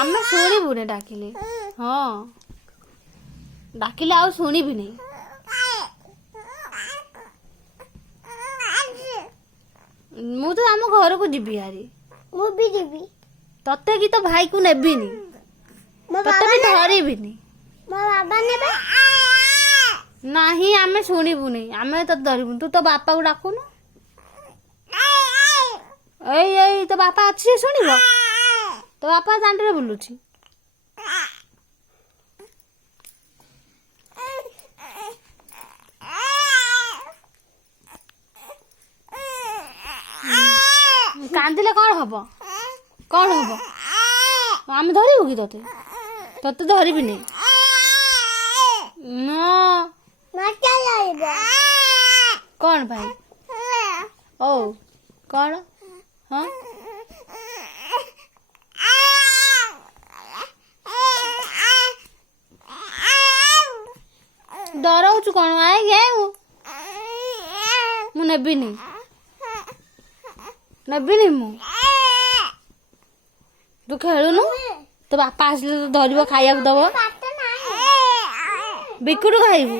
ଆମେ ଶୁଣିବୁନି ଡାକିଲେ। ହଁ ଡାକିଲେ ଆଉ ଶୁଣିବିନି। ମୁଁ ତ ଆମ ଘରକୁ ଯିବି ହାରି। ମୁଁ ବି ଯିବି। ତତେ କି ତୋ ଭାଇକୁ ନେବିନି, ତତେ ବି ଧରିବିନି। ମୋ ବାବା ନେବେ ନାହିଁ ଆମେ ଶୁଣିବୁନି, ଆମେ ତତେ ଧରିବୁନି। ତୁ ତୋ ବାପାକୁ ଡାକୁନୁ। ଏଇ ତୋ ବାପା ଅଛି ସେ ଶୁଣିବ। ତୋ ବାପା ଦାଣ୍ଡରେ ବୁଲୁଛି। କାନ୍ଦିଲେ କଣ ହବ? କଣ ହବ? ଆମେ ଧରିବୁ କି ତତେ? ତତେ ଧରିବିନି। କଣ ପାଇଁ? ଓ କଣ? ହଁ ଡରଉଛୁ କଣ? ମୁଁ ନେବିନି, ନେବିନି ମୁଁ। ତୁ ଖେଳୁନୁ, ତୋ ବାପା ଆସିଲେ ତୁ ଧରିବ, ଖାଇବାକୁ ଦବ। ବିକୁଟୁ ଖାଇବୁ।